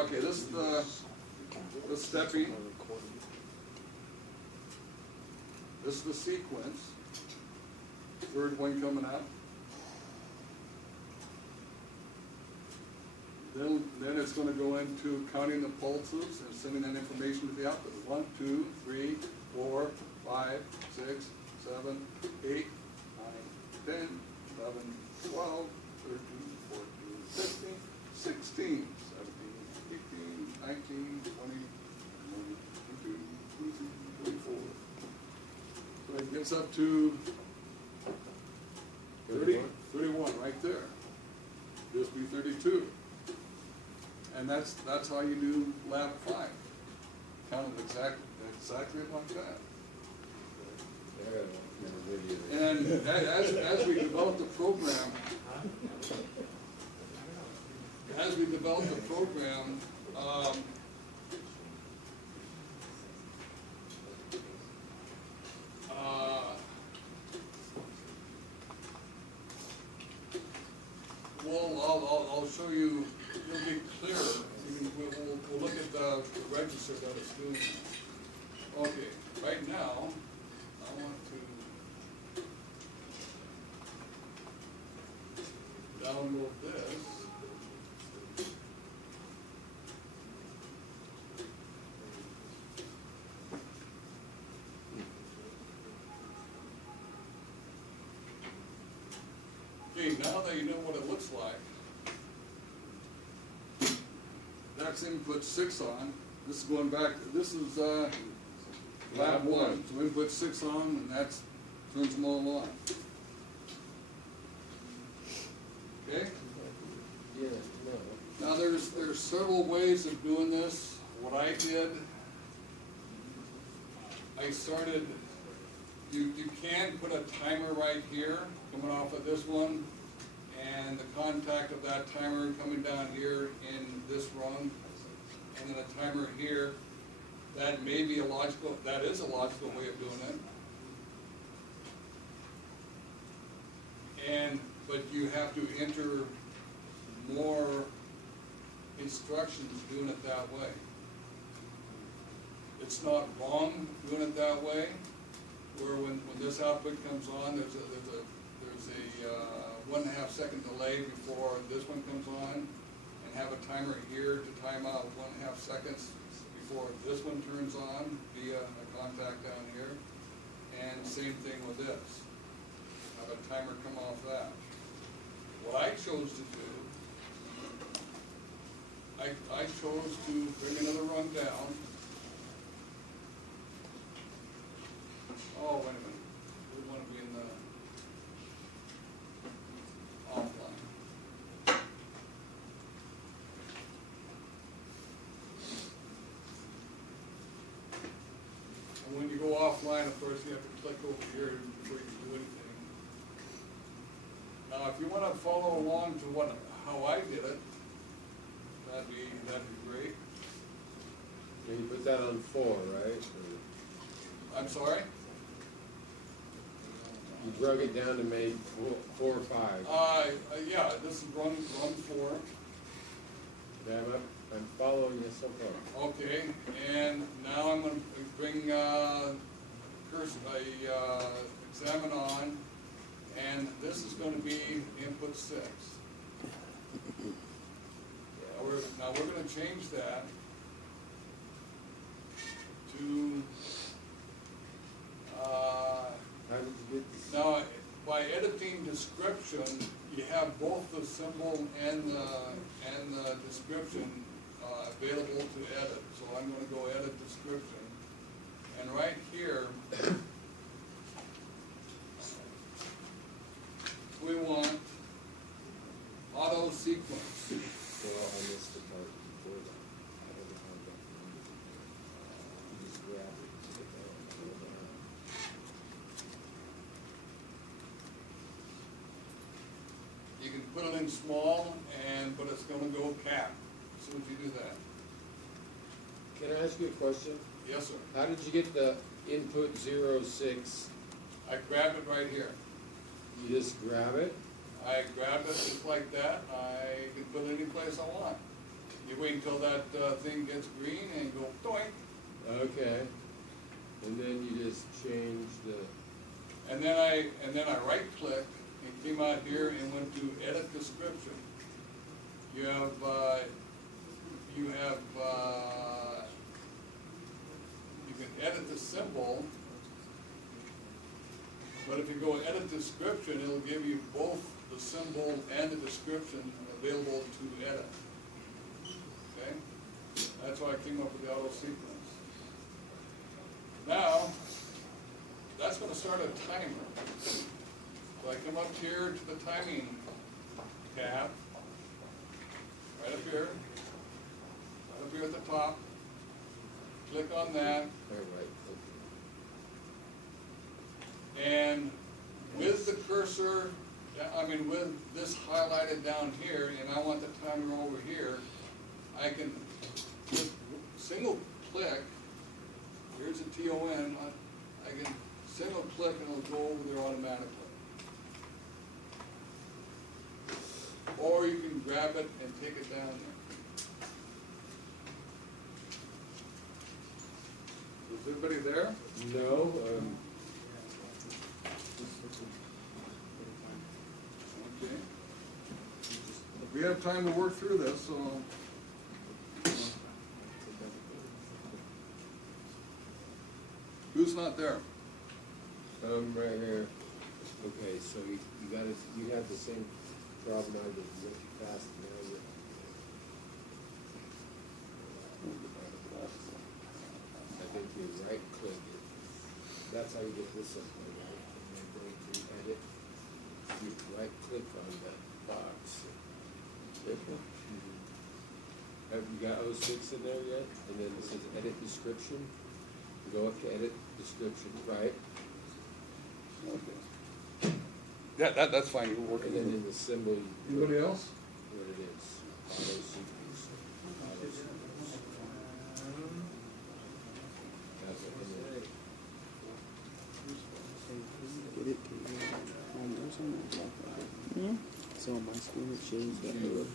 Okay, this is the stepping. This is the sequence. Third one coming up. Then it's going to go into counting the pulses and sending that information to the output. 1, 2, 3, 4, 5, 6, 7, 8, 9, 10, 11, 12, 13, 14, 15, 16, 17, 18, 19, 20, 22, 23, 24. So it gets up to 30, 31 right there. This be 32. And that's how you do lab 5. Count it exactly like that. And as we develop the program, I'll show you. It'll be clearer. We'll look at the register that it's doing. Okay, right now, I want to download this. Okay, now that you know what it looks like, that's input 6 on. This is going back, this is lab 1. So input 6 on, and that turns them all on. Okay? Yeah, no. Now there's several ways of doing this. What I did, I started, you can put a timer right here, coming off of this one, and the contact of that timer coming down here in this rung, and then a timer here. That may be a logical, that is a logical way of doing it. But you have to enter more instructions doing it that way. It's not wrong doing it that way, where when this output comes on, there's a 1.5 second delay before this one comes on, and have a timer here to time out 1.5 seconds before this one turns on via a contact down here. And same thing with this. Have a timer come off that. What I chose to do, I chose to bring another rung down. Oh, wait a minute. We want to be in the offline. And when you go offline, of course, you have to click over here before you can do anything. Now, if you want to follow along to how I did it, that'd be great. So you put that on 4, right? I'm sorry? You drug it down to make 4 or 5. Yeah, this is run 4. I'm following you so far. Okay, and now I'm going to bring examine on, and this is going to be input 6. Now we're going to change that to. How did you get this? Now, by editing description, you have both the symbol and the description available to edit. So I'm going to go edit description. And right here, we want auto sequence. Well, I missed the part before that. I had to find that. You just grab it. You can put it in small, but it's going to go cap as soon as you do that. Can I ask you a question? Yes, sir. How did you get the input 06? I grab it right here. You just grab it? I grab it just like that. I can put it any place I want. You wait until that, thing gets green and go doink, Okay. And then you just change the, and then I right click and came out here and went to edit description. You have, you can edit the symbol, but if you go edit description, it'll give you both the symbol and the description available to edit. Okay? That's why I came up with the auto sequence. Now, that's gonna start a timer. So I come up here to the timing tab, right up here at the top, click on that, and with the cursor, with this highlighted down here, and I want the timer over here, I can just single click, here's the TON, I can single click and it'll go over there automatically. Or you can grab it and take it down there. Is everybody there? no, Okay. We have time to work through this, so. Who's not there? right here. Okay, so you have the same problem I did, you went too fast, now you're. I think you right click it, that's how you get this up there, right? And then go to edit, you right click on that box. Have you got 06 in there yet? And then it says edit description, you go up to edit description, right? Okay. Yeah, that's fine, you're working. And then in the symbol, you Anybody else? what it is, auto sequence. Auto sequence. That's it, and then- Get it to you or something. So on my screen it shows that load,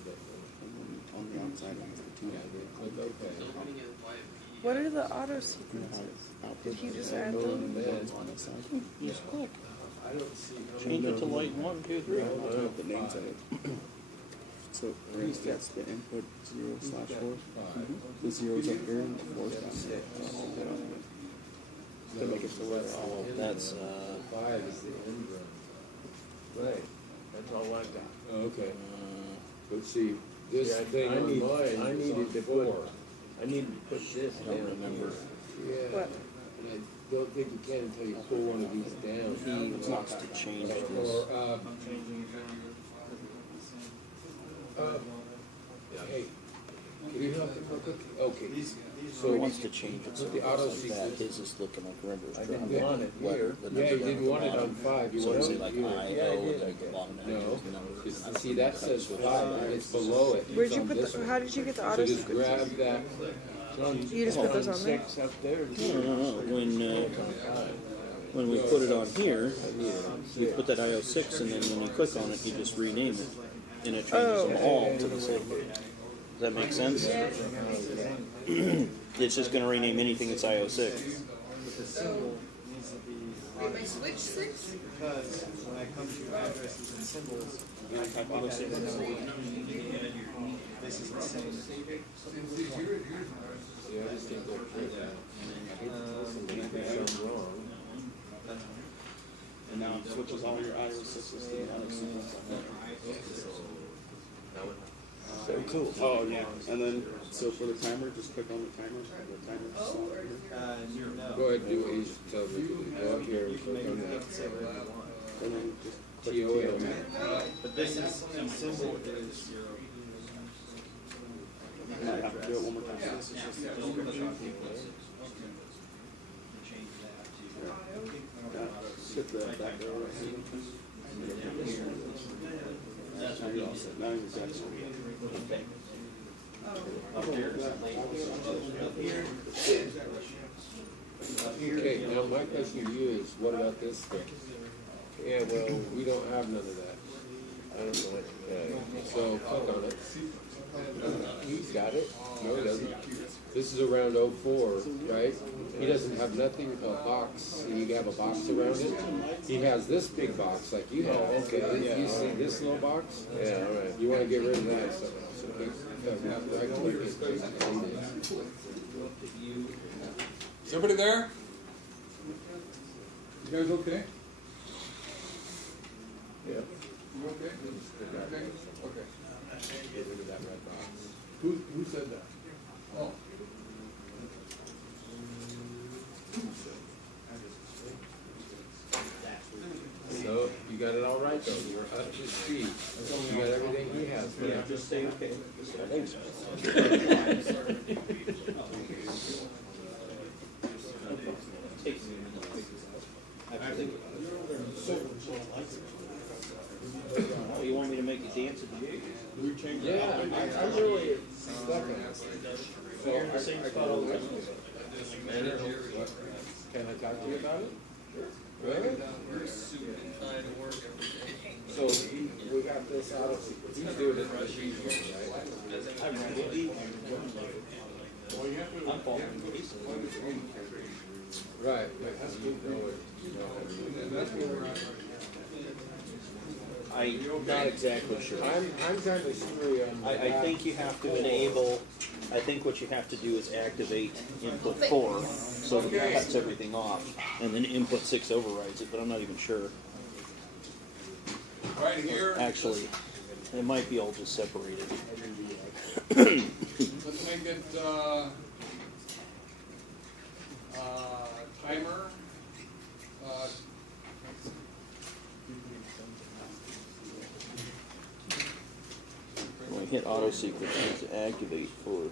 and then on the outside it has the two. Yeah, then click OK. What are the auto sequences? Did he just add them? And then on the side. Just click. I don't see. Change it to light 1, 2, 3. Yeah, I'll type the names of it. So for instance, the input 0/4. The zero's up here and the 4's down there. To make it so where they're all. That's, 5 is the end run. Right. That's all I got. Okay. But see, this Yeah, thing I on need- mine I is needed on to 4. I need to put this I don't down remember. here. Yeah. What? And I don't think you can until you pull one of these down. He wants to change this. Or, hey, can you help me real quick? Okay. So he wants to change it so The auto that sequence. his is looking like River's I driving. didn't want it here. Yeah, you didn't want it on 5. You So wanted is it it like here. I, Yeah, I O, did. and then the bottom end No, is the number? it's, see, that says 5, and it's below it. Where'd It's you on put this the, one. how did you get the So auto just grab sequences? that. You just put those on there? 6 up there. No. When we put it on here, you put that IO6 and then when you click on it, you just rename it. And it changes them all to the same. Does that make sense? It's just gonna rename anything that's IO6. But the symbol needs to be Wait, my switch 6? because when I come to addresses and symbols, And I type IO6. this is the same. Yeah, I just think they're pretty bad. I hate to tell somebody if something wrong. And now it switches all your IO6s to the IO6 on there. Very cool. Oh, yeah. And then, so for the timer, just click on the timer. The timer's just on here. No. Go ahead and do what you tell me to do. Go up here and You can click make on it that. say whatever you want. And then just click TON. But this is, the symbol is your. You might have to do it one more time. This is just the description. Hit the back arrow right here. Now you're all set. Now you're good. Okay, now my question to you is, what about this thing? Yeah, well, we don't have none of that. I don't know what, So click on it. got it? No, he doesn't. This is around 04, right? He doesn't have nothing, a box, you have a box around it. He has this big box like you have. Okay. You see this little box? Yeah, all right. You wanna get rid of that, so right click it, delete it. Is everybody there? You guys okay? Yeah. You okay? Okay, okay. Get rid of that red box. Who said that? Oh. So, you got it all right though, you're up to speed. You got everything he has. Yeah, just say okay. I think so. Oh, you want me to make you dance at the gig? Yeah, I'm really stuck on this. So You're in the same spot all the time. Can I talk to you about it? Really? So we got this out of, he's doing it right here, right? I'm ready. I'm falling. Right, but that's good, That's where we're at. I'm not exactly sure. I'm kind of screwy on I think you have to enable, I think what you have to do is activate input 4, so that it cuts everything off, and then input 6 overrides it, but I'm not even sure. Right here. Actually, it might be all just separated. Let's make it, timer. When I hit auto sequence, I have to activate for.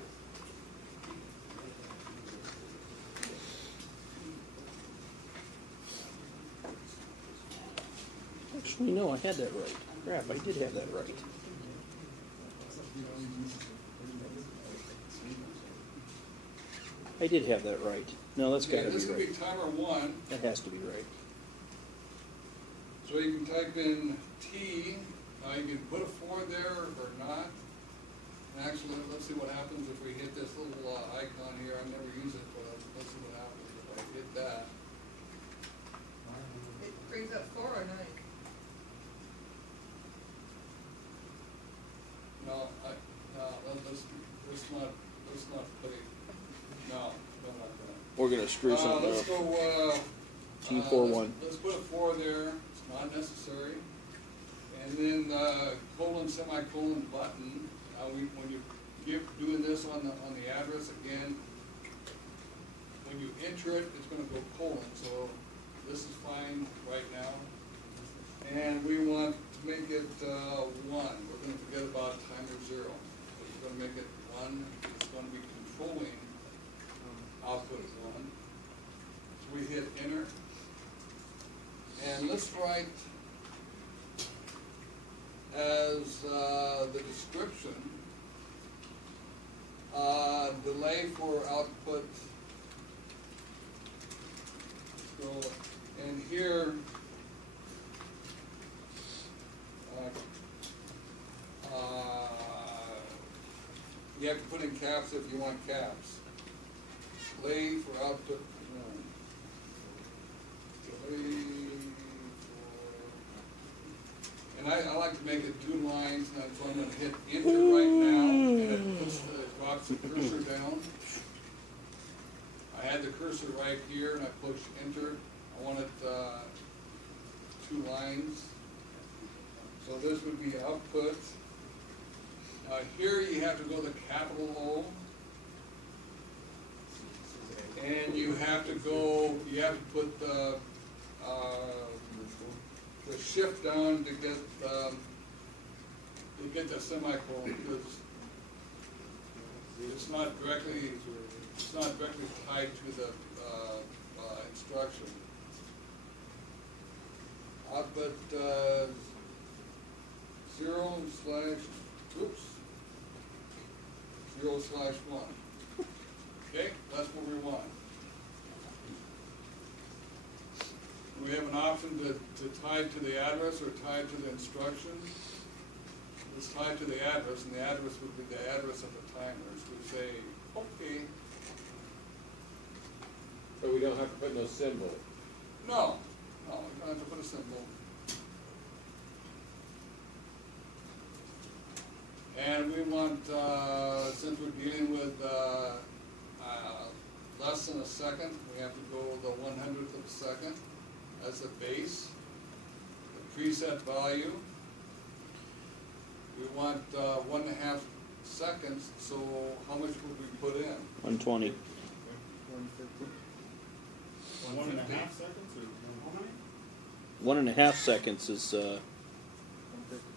Actually, no, I had that right. Crap, I did have that right. I did have that right. No, that's Okay, gotta this be could be right. timer 1. That has to be right. So you can type in T, you can put a 4 there or not. And actually, let's see what happens if we hit this little icon here. I've never used it, but let's see what happens if I hit that. It brings up 4 or 9. No, let's not put it, no, not that. We're gonna screw something Let's up. go, T41. let's put a 4 there, it's not necessary. And then, colon, semicolon, button, when you doing this on the address again, when you enter it, it's gonna go colon, so this is fine right now. And we want to make it, 1, we're gonna forget about timer 0. We're gonna make it 1, it's gonna be controlling output 1. So we hit enter. And let's write as the description, delay for output. So, and here, you have to put in caps if you want caps. Delay for output 1. Delay for, and I like to make it 2 lines, and so I'm gonna hit enter right now, and it drops the cursor down. I had the cursor right here, and I push enter. I want it 2 lines. So this would be output. Here you have to go to capital O. And you have to put the shift down to get the semicolon, because it's not directly tied to the instruction. Output 0/1. Okay, that's what we want. We have an option to tie to the address or tie to the instruction. is tied to the address, and the address would be the address of the timers. We say, okay, So we don't have to put no symbol. no, you don't have to put a symbol. And we want, since we're dealing with less than a second, we have to go the 100th of a second as the base. The preset value, we want 1.5 seconds, so how much would we put in? 120. 150? seconds or? 1.5 seconds is.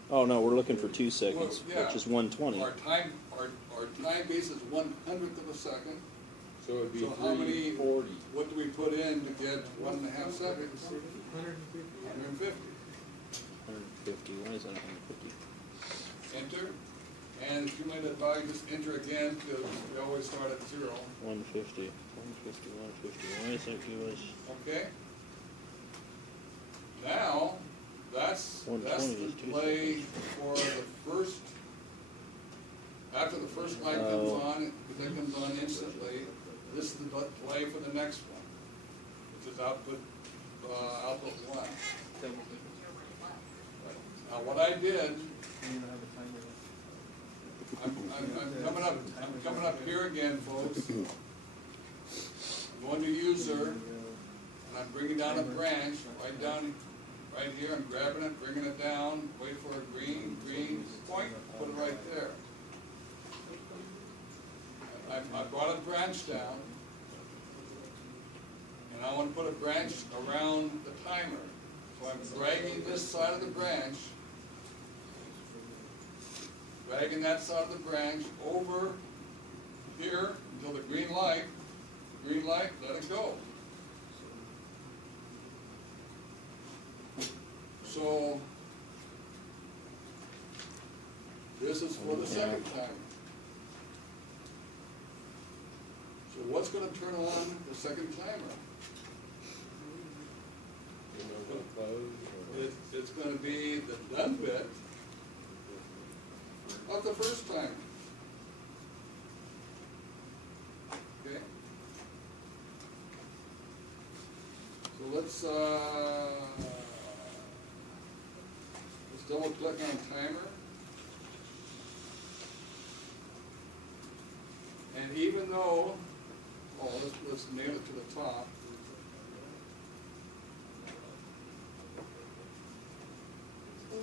Oh no, we're looking for 2 seconds, Well, yeah. which is 120. Our time base is 100th of a second. So it would be So how many, 340. what do we put in to get 1.5 seconds? 150. 150. Why is that 150? Enter. And if you made that value, just enter again, because we always start at 0. 150. 150. 150. Why is that give us? Okay? Now, that's 120 the is 2 delay for the first, after the first light comes on, if that comes on instantly, this is the delay for the next one, which is output 1. Now, what I did, I'm coming up here again, folks. I'm going to user, and I'm bringing down a branch, right here, I'm grabbing it, bringing it down, wait for a green, point, put it right there. I brought a branch down, and I want to put a branch around the timer. So I'm dragging this side of the branch, dragging that side of the branch over here until the green light, let it go. So this is for the second timer. So what's going to turn on the second timer? It's going to be the done bit of the first timer. Okay? So let's double click on timer. And even though, let's nail it to the top.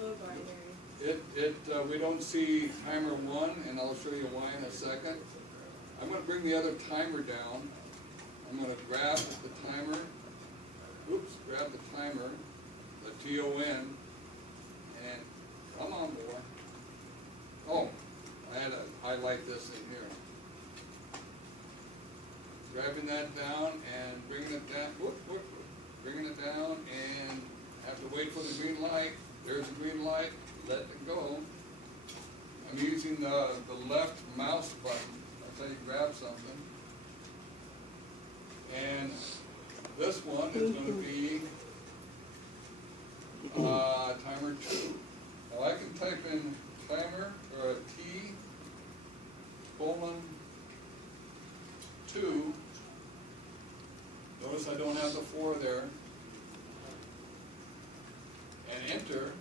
Low binary. We don't see timer 1, and I'll show you why in a second. I'm going to bring the other timer down. I'm going to grab the timer, grab the timer, the TON, and come on, boy. Oh, I had to highlight this in here. Grabbing that down and bringing it down, bringing it down, and have to wait for the green light. There's the green light, let it go. I'm using the left mouse button. That's how you grab something. And this one is going to be timer 2. Now I can type in timer, or a T:2. Notice I don't have the 4 there. And enter.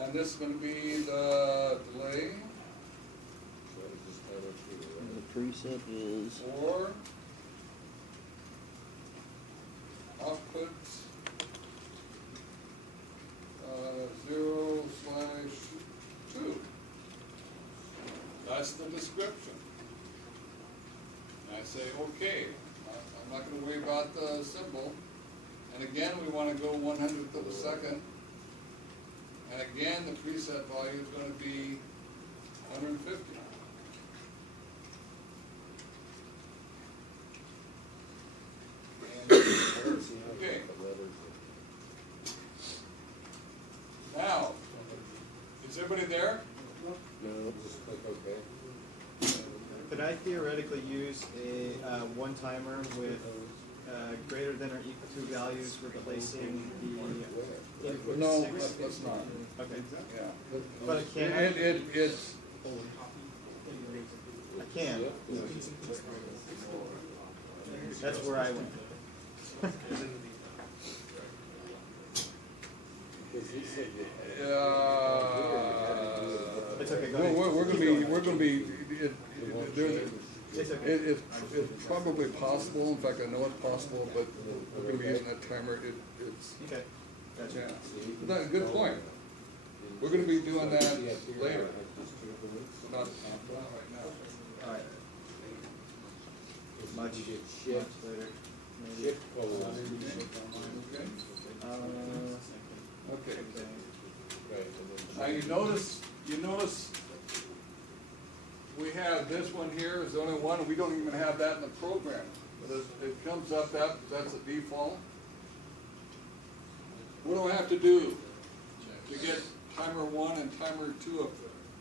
And this is going to be the delay. So it's just timer 2, right? And the preset is. Or output 0/2. That's the description. And I say, okay, I'm not going to worry about the symbol. And again, we want to go 100th of a second. And again, the preset value is going to be 150. Okay. Now, is everybody there? No, just click OK. Could I theoretically use a one-timer with greater than or equal to values, replacing the input No, 6? let's not. Okay. Yeah. But it can't. It's, I can. That's where I went. It's okay. Go ahead. we're gonna be, there's, It's okay. it's probably possible, in fact, I know it's possible, but we're gonna be using that timer, it's, Okay. Gotcha. yeah. But good point. We're gonna be doing that later, not right now. All right. Much later. Shift code. Okay? Okay. Right, Now you notice, we have this one here is the only one, and we don't even have that in the program. But it comes up, that's a default. What do I have to do to get timer 1 and timer 2 up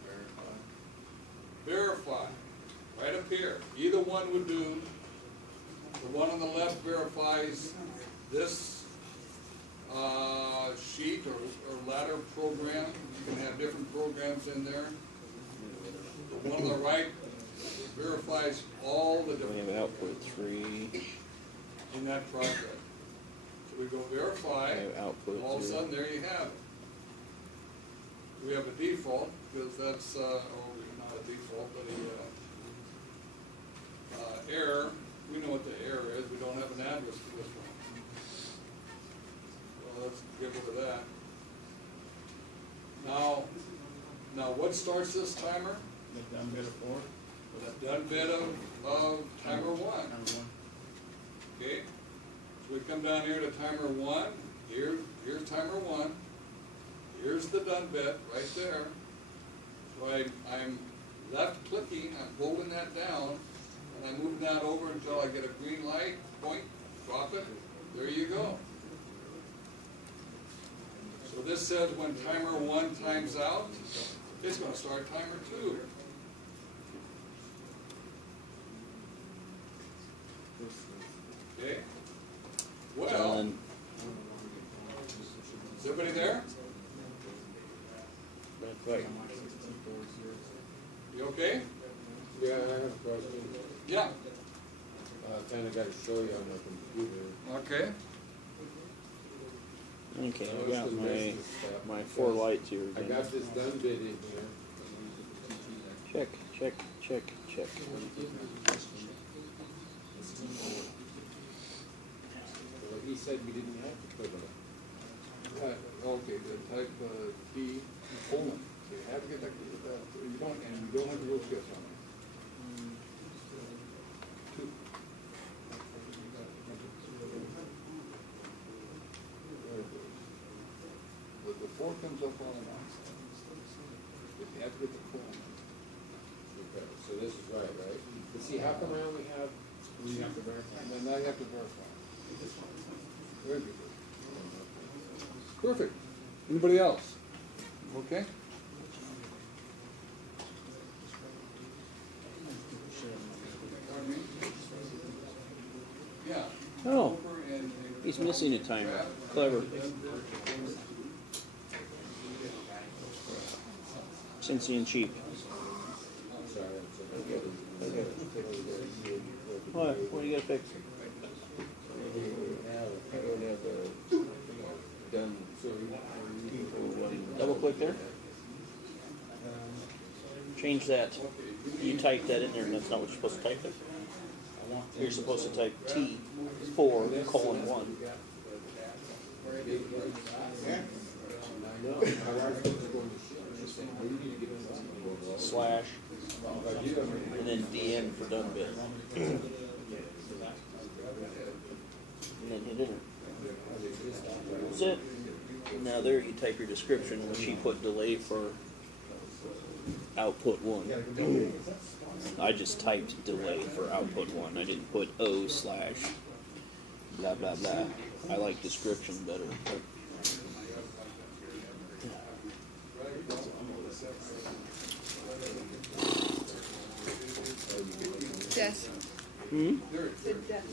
there? Verify, right up here. Either one would do. The one on the left verifies this sheet or ladder program. You can have different programs in there. The one on the right verifies all the We have different output 3. in that project. So we go verify, We have output all of a 0. sudden there you have it. We have a default, because that's, or not a default, but a error. We know what the error is, we don't have an address for this one. Well, let's get rid of that. Now what starts this timer? The done bit of 4. The done bit of timer 1. Okay, so we come down here to timer 1, here's timer 1, here's the done bit right there. So I'm left clicking, I'm holding that down, and I move that over until I get a green light, point, drop it, there you go. So this says when timer 1 times out, it's going to start timer 2. Okay. Well, Done. is everybody there? That's right. You okay? Yeah, I have a question. Yeah. Kinda gotta show you on my computer. Okay. Okay, I got my 4 lights here I again. got this done bit in here. Check, check, check, check. Well, he said we didn't have to put it. Okay, the type D colon. So you have to get that, you don't, and you don't have to go shift on it. 2. The 4 comes up on an onside. You have to get the colon. Okay, so this is right, right? But see, how come I only have, You have to verify. And then now you have to verify. Very good. Perfect. Anybody else? Okay? Yeah. Oh, he's missing a timer. Clever. Cincy and cheap. sorry, What? What do you gotta fix? I don't have a done, so. Double click there. Change that. You type that in there, and that's not what you're supposed to type there. You're supposed to type T4:1. Slash, and then DN for done bit. And then hit enter. That's it. Now there you type your description, which he put delay for output 1. I just typed delay for output 1. I didn't put O/ blah blah blah. I like description better. But Yes. hmm? Good death.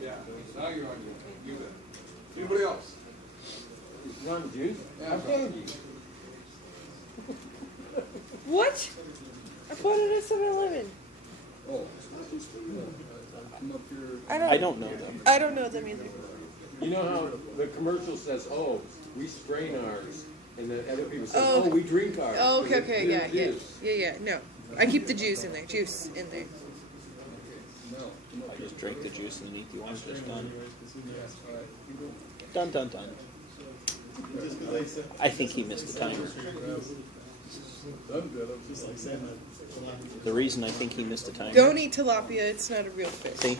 Yeah, now you're on you bet. Anybody else? You want juice? Yeah, I'm telling you. What? I bought it at 7-Eleven. Oh. Come up here. I don't know them. I don't know them either. You know how the commercial says, "Oh, we strain ours," and then other people say, Oh. "Oh, we drink ours." Oh, okay, Because okay, it's yeah, clear yeah, juice. yeah. No, I keep the juice in there. Juice in there. No. I just drink the juice and then eat the orange. Just done. Done, done, done. I think he missed the timer. The reason I think he missed the timer. Don't eat tilapia. It's not a real fish. See?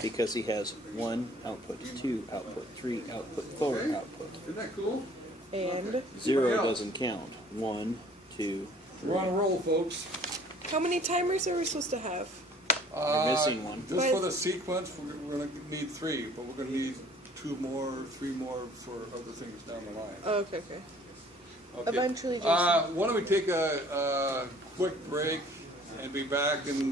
Because he has 1 output, 2 output, 3 output, 4 Okay. output. Isn't that cool? And 0 Anybody else? doesn't count. 1, 2, 3. We're on a roll, folks. how many timers are we supposed to have? You're missing one. Just for the sequence, we're gonna need 3, but we're gonna need 2 more, 3 more for other things down the line. Oh, okay, okay. Okay. Eventually, Jason. Why don't we take a quick break and be back in